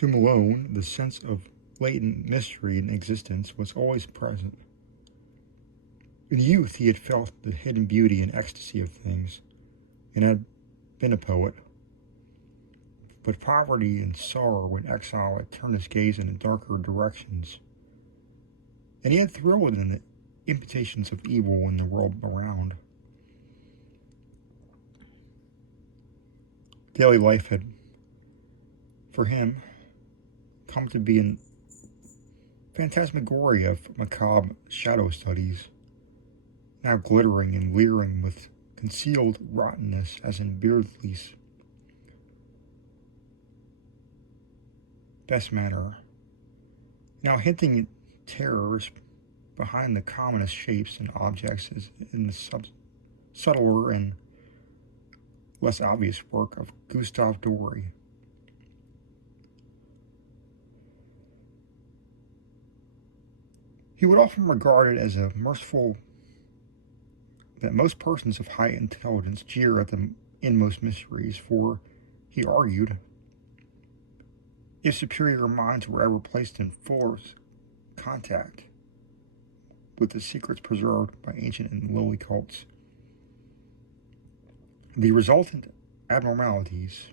To Malone, the sense of latent mystery in existence was always present. In youth, he had felt the hidden beauty and ecstasy of things, and had been a poet. But poverty and sorrow and exile had turned his gaze in darker directions, and he had thrilled in the imputations of evil in the world around. Daily life had, for him, come to be a phantasmagoria of macabre shadow studies, now glittering and leering with concealed rottenness as in Beardsley's best manner, now hinting at terrors behind the commonest shapes and objects as in the subtler and less obvious work of Gustave Doré. He would often regard it as a merciful that most persons of high intelligence jeer at the inmost mysteries, for, he argued, if superior minds were ever placed in fuller contact with the secrets preserved by ancient and lowly cults, the resultant abnormalities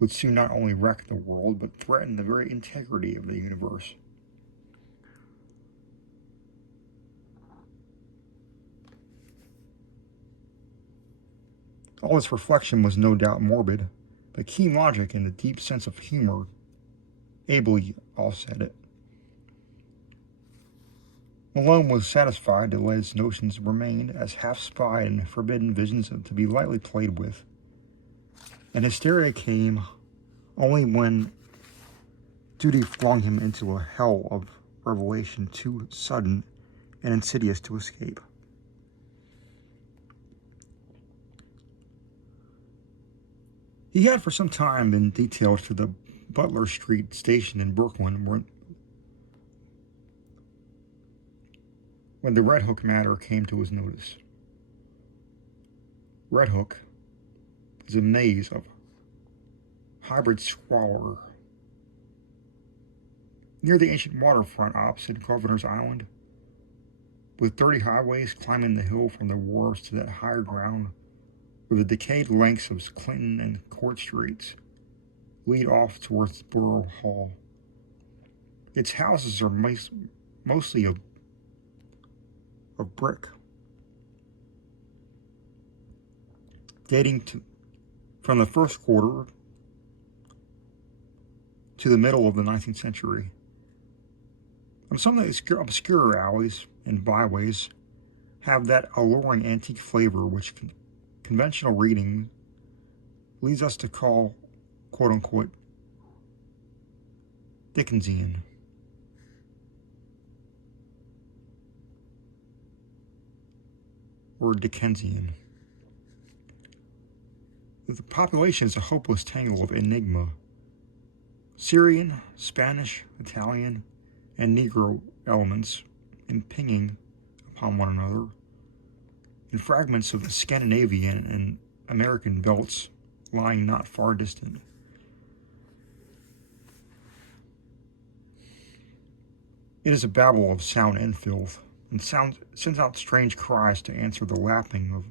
would soon not only wreck the world, but threaten the very integrity of the universe. All this reflection was no doubt morbid, but keen logic and a deep sense of humor ably offset it. Malone was satisfied to let his notions remain as half-spied and forbidden visions to be lightly played with, and hysteria came only when duty flung him into a hell of revelation too sudden and insidious to escape. He had for some time been detailed to the Butler Street station in Brooklyn when the Red Hook matter came to his notice. Red Hook is a maze of hybrid squalor. Near the ancient waterfront opposite Governor's Island, with dirty highways climbing the hill from the wharves to that higher ground, where the decayed lengths of Clinton and Court Streets lead off towards Borough Hall. Its houses are mostly of brick, dating from the first quarter to the middle of the 19th century. And some of the obscure alleys and byways have that alluring antique flavor which conventional reading leads us to call, quote-unquote, Dickensian. Or Dickensian. The population is a hopeless tangle of enigma. Syrian, Spanish, Italian, and Negro elements impinging upon one another, and fragments of the Scandinavian and American belts lying not far distant. It is a babel of sound and filth, and sends out strange cries to answer the lapping of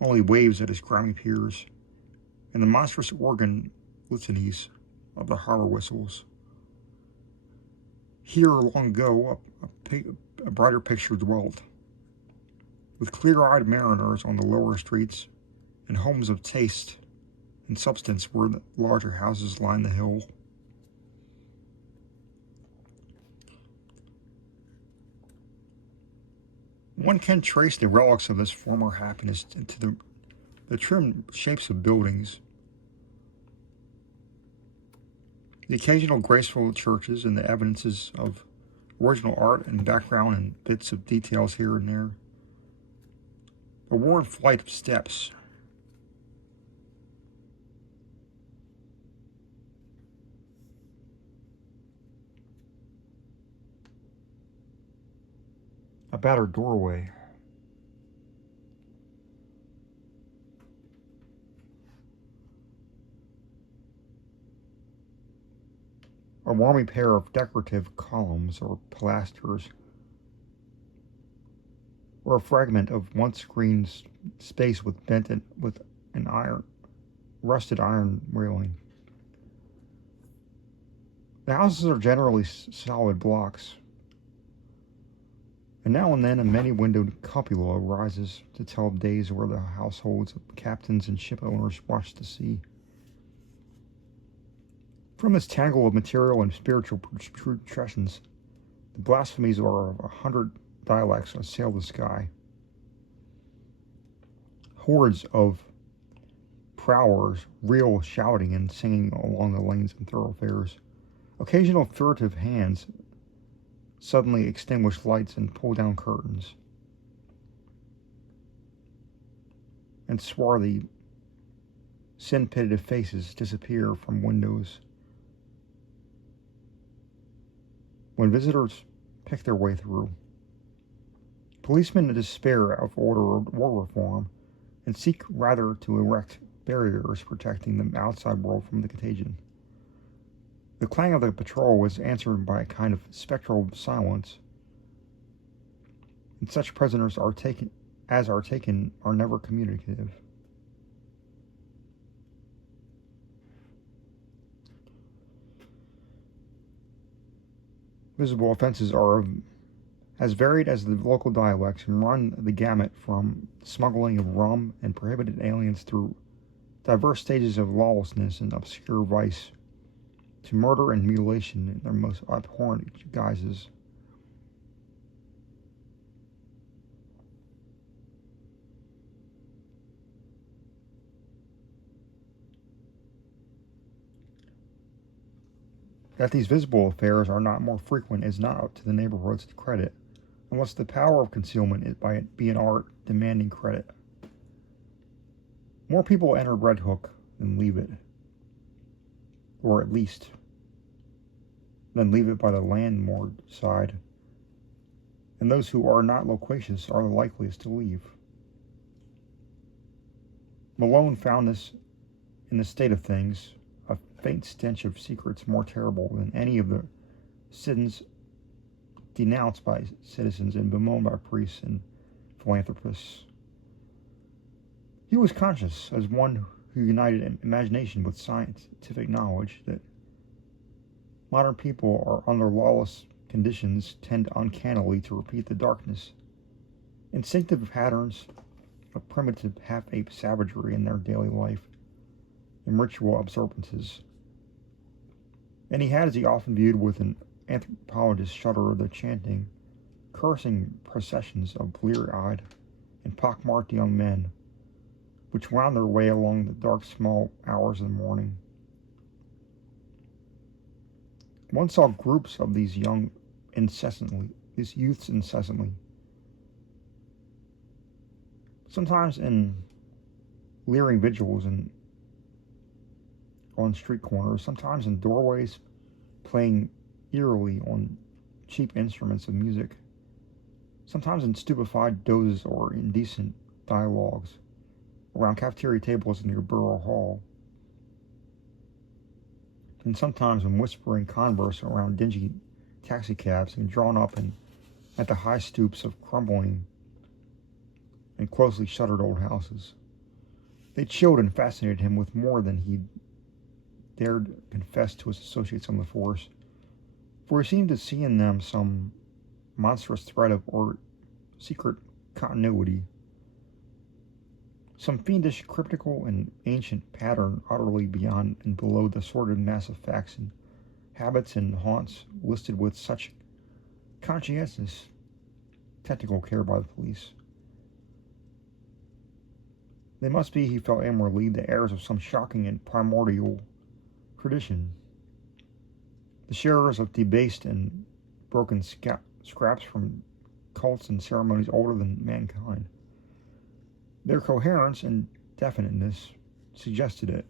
only waves at his grimy piers, and the monstrous organ litanies of the harbor whistles. Here, long ago, a brighter picture dwelt, with clear-eyed mariners on the lower streets, and homes of taste and substance where the larger houses line the hill. One can trace the relics of this former happiness into the trim shapes of buildings, the occasional graceful churches, and the evidences of original art and background and bits of details here and there. A worn flight of steps. A battered doorway. a wormy pair of decorative columns or pilasters, or a fragment of once green space with an rusted iron railing. The houses are generally solid blocks, and now and then a many-windowed cupola rises to tell of days where the households of captains and ship owners watched the sea. From this tangle of material and spiritual protrusions, the blasphemies are of 100 dialects assail the sky. Hordes of prowlers reel shouting and singing along the lanes and thoroughfares. Occasional furtive hands suddenly extinguish lights and pull down curtains. And swarthy, sin-pitted faces disappear from windows. When visitors pick their way through, policemen despair of order or war reform and seek rather to erect barriers protecting the outside world from the contagion. The clang of the patrol was answered by a kind of spectral silence, and such prisoners are taken are never communicative. Visible offenses are as varied as the local dialects and run the gamut from smuggling of rum and prohibited aliens through diverse stages of lawlessness and obscure vice to murder and mutilation in their most abhorrent guises. That these visible affairs are not more frequent is not up to the neighborhood's credit, unless the power of concealment be an art demanding credit. More people enter Red Hook than leave it, or at least than leave it by the landward side, and those who are not loquacious are the likeliest to leave. Malone found this in the state of things, a faint stench of secrets more terrible than any of the sins denounced by citizens and bemoaned by priests and philanthropists. He was conscious, as one who united imagination with scientific knowledge, that modern people are under lawless conditions tend uncannily to repeat the darkness, instinctive patterns of primitive half-ape savagery in their daily life and ritual observances. And he had, as he often viewed with an anthropologist's shudder, the chanting, cursing processions of blear-eyed and pock-marked young men which wound their way along the dark small hours of the morning. One saw groups of these youths incessantly, sometimes in leering vigils on street corners, sometimes in doorways, playing eerily on cheap instruments of music, sometimes in stupefied dozes or indecent dialogues around cafeteria tables near Borough Hall, and sometimes in whispering converse around dingy taxicabs and drawn up at the high stoops of crumbling and closely shuttered old houses. They chilled and fascinated him with more than he dared confess to his associates on the force, for he seemed to see in them some monstrous thread of secret continuity, some fiendish, cryptical, and ancient pattern utterly beyond and below the sordid mass of facts and habits and haunts listed with such conscientious, technical care by the police. They must be, he felt inwardly, the heirs of some shocking and primordial tradition, the sharers of debased and broken scraps from cults and ceremonies older than mankind. Their coherence and definiteness suggested it,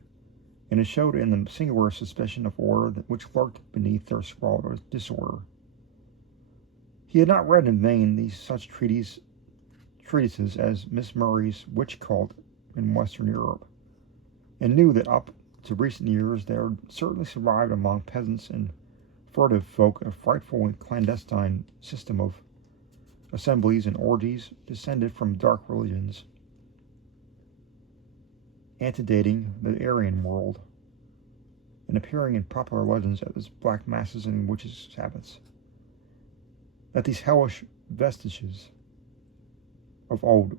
and it showed in the singular suspicion of order which lurked beneath their scrawled disorder. He had not read in vain these such treatises as Miss Murray's Witch Cult in Western Europe, and knew that up to recent years there had certainly survived among peasants and furtive folk a frightful and clandestine system of assemblies and orgies descended from dark religions, antedating the Aryan world, and appearing in popular legends as black masses and witches' sabbaths. That these hellish vestiges of old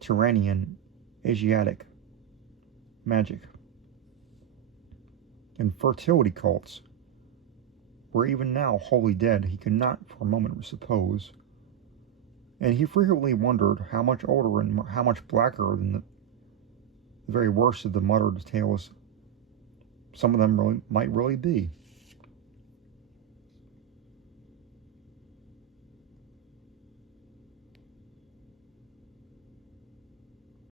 Turanian Asiatic magic and fertility cults were even now wholly dead, he could not for a moment suppose, and he frequently wondered how much older and how much blacker than the very worst of the muttered tales some of them might really be.